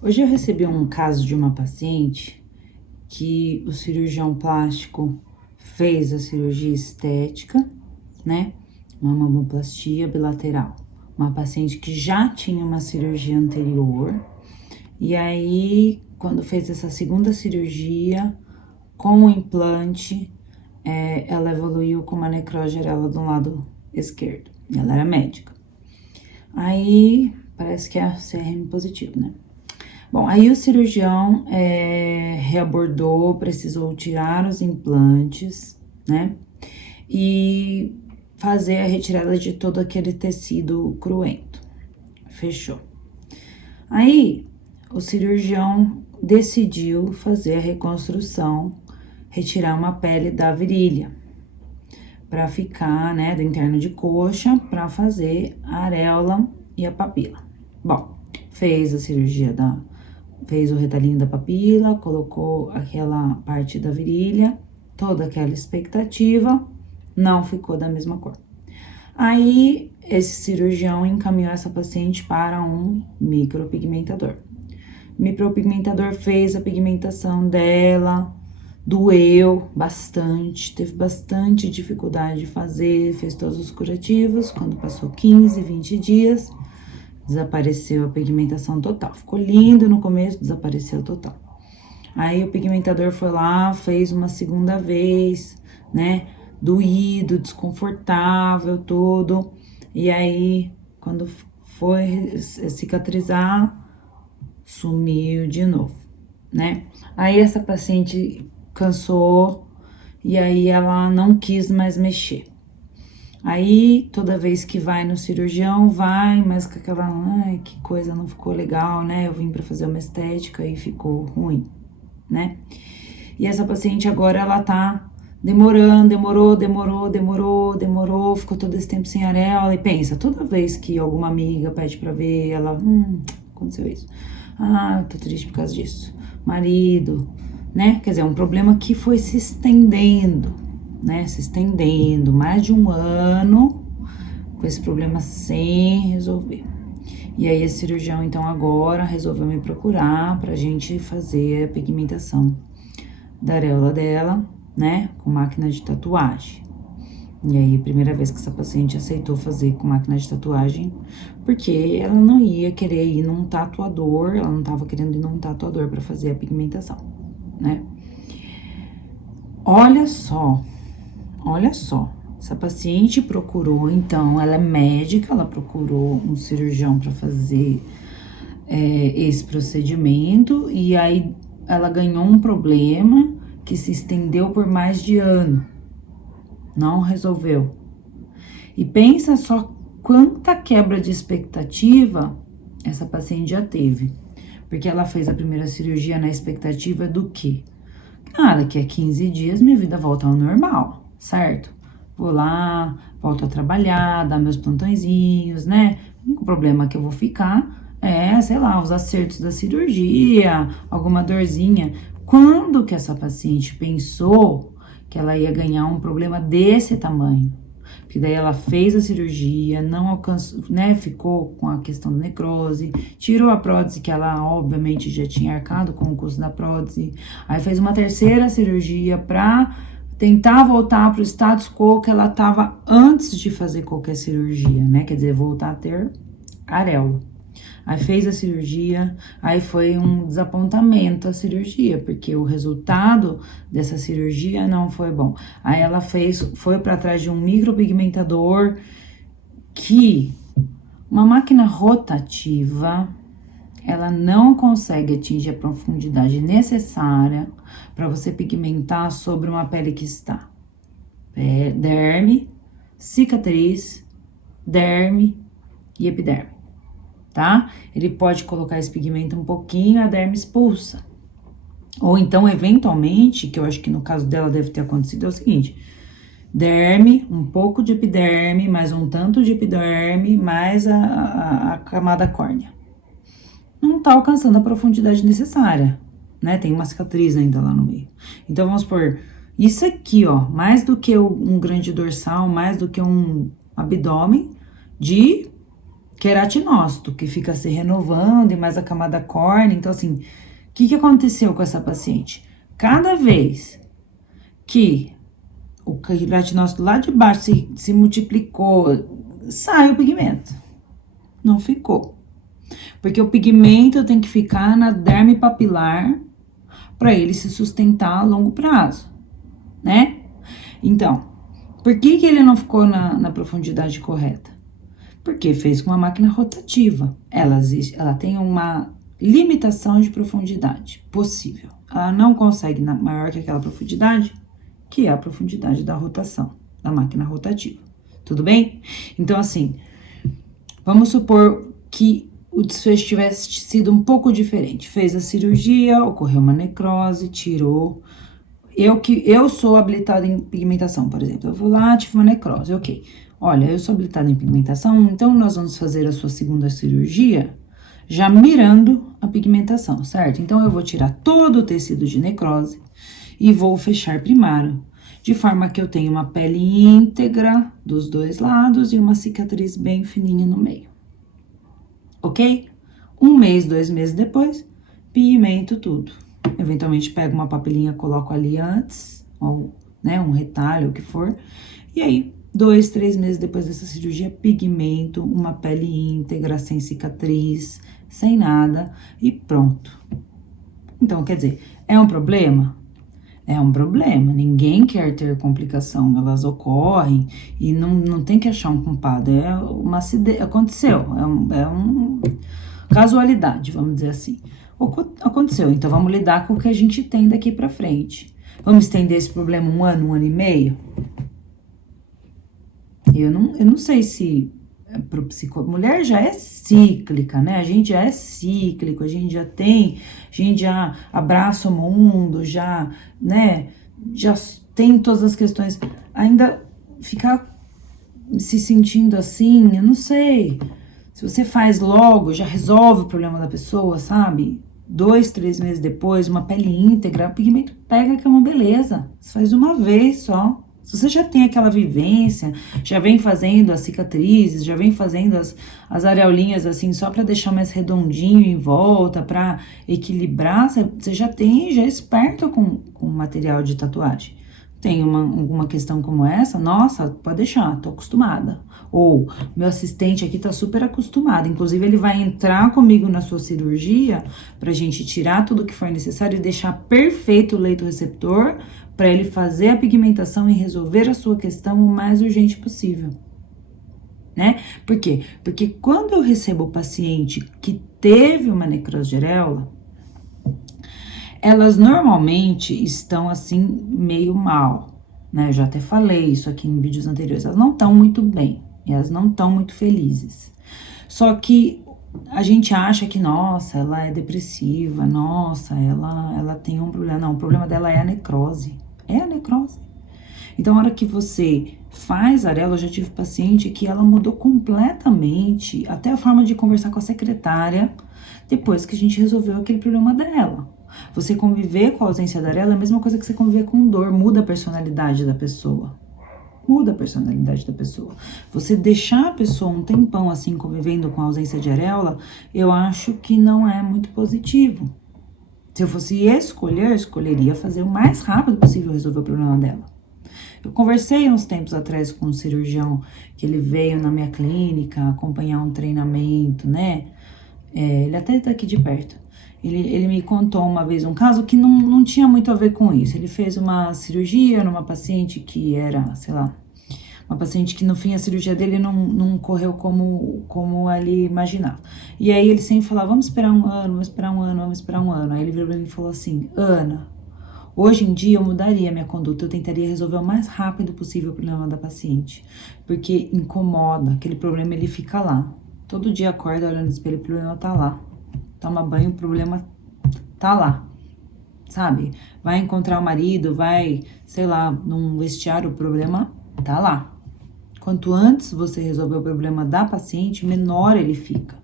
Hoje eu recebi um caso de uma paciente que o cirurgião plástico fez a cirurgia estética, né? Uma mamoplastia bilateral. Uma paciente que já tinha uma cirurgia anterior. E aí, quando fez essa segunda cirurgia, com o implante, ela evoluiu com uma necrose areola do lado esquerdo. Ela era médica. Aí, parece que é CRM positivo, né? Bom, aí o cirurgião reabordou, precisou tirar os implantes, né? E fazer a retirada de todo aquele tecido cruento. Fechou. Aí, o cirurgião decidiu fazer a reconstrução, retirar uma pele da virilha, para ficar, né, do interno de coxa, para fazer a areola e a papila. Bom, fez a cirurgia fez o retalhinho da papila, colocou aquela parte da virilha, toda aquela expectativa, não ficou da mesma cor. Aí, esse cirurgião encaminhou essa paciente para um micropigmentador. O micropigmentador fez a pigmentação dela, doeu bastante, teve bastante dificuldade de fazer, fez todos os curativos. Quando passou 15, 20 dias, desapareceu a pigmentação total. Ficou lindo no começo, desapareceu total. Aí o pigmentador foi lá, fez uma segunda vez, né? Doído, desconfortável, tudo. E aí, quando foi cicatrizar, sumiu de novo, né? Aí essa paciente cansou e aí ela não quis mais mexer. Aí, toda vez que vai no cirurgião, vai, mas com aquela, ai, que coisa, não ficou legal, né? Eu vim pra fazer uma estética e ficou ruim, né? E essa paciente agora, ela tá demorando, demorou, ficou todo esse tempo sem areola. E pensa, toda vez que alguma amiga pede pra ver, ela, aconteceu isso. Ah, tô triste por causa disso. Marido, né? Quer dizer, um problema que foi se estendendo, né? Se estendendo mais de um ano com esse problema sem resolver. E aí, esse cirurgião, então, agora resolveu me procurar pra gente fazer a pigmentação da areola dela, né? Com máquina de tatuagem. E aí, primeira vez que essa paciente aceitou fazer com máquina de tatuagem, porque ela não ia querer ir num tatuador, ela não tava querendo ir num tatuador pra fazer a pigmentação, né? Olha só, essa paciente procurou, então, ela é médica, ela procurou um cirurgião para fazer esse procedimento, e aí ela ganhou um problema que se estendeu por mais de ano, não resolveu. E pensa só quanta quebra de expectativa essa paciente já teve, porque ela fez a primeira cirurgia na expectativa do quê? Ah, daqui a 15 dias minha vida volta ao normal, certo? Vou lá, volto a trabalhar, dar meus plantõezinhos, né? O único problema que eu vou ficar é, sei lá, os acertos da cirurgia, alguma dorzinha. Quando que essa paciente pensou que ela ia ganhar um problema desse tamanho? Porque daí ela fez a cirurgia, não alcançou, né? Ficou com a questão da necrose, tirou a prótese, que ela obviamente já tinha arcado com o custo da prótese. Aí fez uma terceira cirurgia pra tentar voltar pro status quo que ela tava antes de fazer qualquer cirurgia, né? Quer dizer, voltar a ter areola. Aí fez a cirurgia, aí foi um desapontamento a cirurgia, porque o resultado dessa cirurgia não foi bom. Aí ela foi para trás de um micropigmentador que uma máquina rotativa, ela não consegue atingir a profundidade necessária para você pigmentar sobre uma pele que está derme, cicatriz, derme e epiderme. Tá? Ele pode colocar esse pigmento um pouquinho, a derme expulsa. Ou então, eventualmente, que eu acho que no caso dela deve ter acontecido, é o seguinte: derme, um pouco de epiderme, mais um tanto de epiderme, mais a camada córnea. Não tá alcançando a profundidade necessária, né? Tem uma cicatriz ainda lá no meio. Então, vamos por isso aqui, ó, mais do que um grande dorsal, mais do que um abdômen de queratinócito, que fica se renovando e mais a camada córnea. Então, assim, o que aconteceu com essa paciente? Cada vez que o queratinócito lá de baixo se multiplicou, sai o pigmento. Não ficou. Porque o pigmento tem que ficar na derme papilar para ele se sustentar a longo prazo, né? Então, por que ele não ficou na profundidade correta? Porque fez com uma máquina rotativa. Ela tem uma limitação de profundidade possível. Ela não consegue maior que aquela profundidade, que é a profundidade da rotação, da máquina rotativa. Tudo bem? Então, assim, vamos supor que o desfecho tivesse sido um pouco diferente. Fez a cirurgia, ocorreu uma necrose, tirou. Eu sou habilitada em pigmentação, por exemplo. Eu vou lá, tive uma necrose, ok. Olha, eu sou habilitada em pigmentação, então nós vamos fazer a sua segunda cirurgia já mirando a pigmentação, certo? Então, eu vou tirar todo o tecido de necrose e vou fechar primário, de forma que eu tenha uma pele íntegra dos dois lados e uma cicatriz bem fininha no meio. Ok? 1 mês, 2 meses depois, pigmento tudo. Eventualmente pego uma papilinha, coloco ali antes, ou, né, um retalho, o que for. E aí, 2, 3 meses depois dessa cirurgia, pigmento, uma pele íntegra, sem cicatriz, sem nada, e pronto. Então, quer dizer, é um problema? É um problema, ninguém quer ter complicação, elas ocorrem e não tem que achar um culpado, é uma acidente, aconteceu, é um casualidade, vamos dizer assim. Aconteceu, então vamos lidar com o que a gente tem daqui pra frente. Vamos estender esse problema 1 ano, 1 ano e meio? Eu não sei se pro psicólogo, mulher já é cíclica, né? A gente já é cíclico, a gente já abraça o mundo, já, né? Já tem todas as questões. Ainda ficar se sentindo assim, eu não sei. Se você faz logo, já resolve o problema da pessoa, sabe? 2, 3 meses depois, uma pele íntegra, o pigmento pega que é uma beleza. Você faz uma vez só. Se você já tem aquela vivência, já vem fazendo as cicatrizes, já vem fazendo as areolinhas assim, só para deixar mais redondinho em volta, para equilibrar, você já é esperto com material de tatuagem. Tem alguma questão como essa? Nossa, pode deixar, tô acostumada. Ou, meu assistente aqui tá super acostumado, inclusive ele vai entrar comigo na sua cirurgia pra gente tirar tudo que for necessário e deixar perfeito o leito receptor para ele fazer a pigmentação e resolver a sua questão o mais urgente possível, né? Por quê? Porque quando eu recebo o paciente que teve uma necrose de areola, elas normalmente estão assim meio mal, né? Eu já até falei isso aqui em vídeos anteriores, elas não estão muito bem, elas não estão muito felizes. Só que a gente acha que, nossa, ela é depressiva, nossa, ela tem um problema. Não, o problema dela é a necrose. É a necrose. Então, a hora que você faz areola, eu já tive paciente que ela mudou completamente, até a forma de conversar com a secretária, depois que a gente resolveu aquele problema dela. Você conviver com a ausência da areola é a mesma coisa que você conviver com dor, muda a personalidade da pessoa. Muda a personalidade da pessoa. Você deixar a pessoa um tempão assim convivendo com a ausência de areola, eu acho que não é muito positivo. Se eu fosse escolher, eu escolheria fazer o mais rápido possível resolver o problema dela. Eu conversei uns tempos atrás com um cirurgião que ele veio na minha clínica acompanhar um treinamento, né? Ele até tá aqui de perto. Ele me contou uma vez um caso que não tinha muito a ver com isso. Ele fez uma cirurgia numa paciente que era, sei lá, uma paciente que no fim a cirurgia dele não correu como ele imaginava. E aí ele sempre falava, vamos esperar 1 ano, vamos esperar 1 ano, vamos esperar 1 ano. Aí ele virou pra mim e falou assim, Ana, hoje em dia eu mudaria minha conduta, eu tentaria resolver o mais rápido possível o problema da paciente. Porque incomoda, aquele problema ele fica lá. Todo dia acorda olhando no espelho, o problema tá lá. Toma banho, o problema tá lá, sabe? Vai encontrar o marido, vai, sei lá, num vestiário, o problema tá lá. Quanto antes você resolver o problema da paciente, menor ele fica.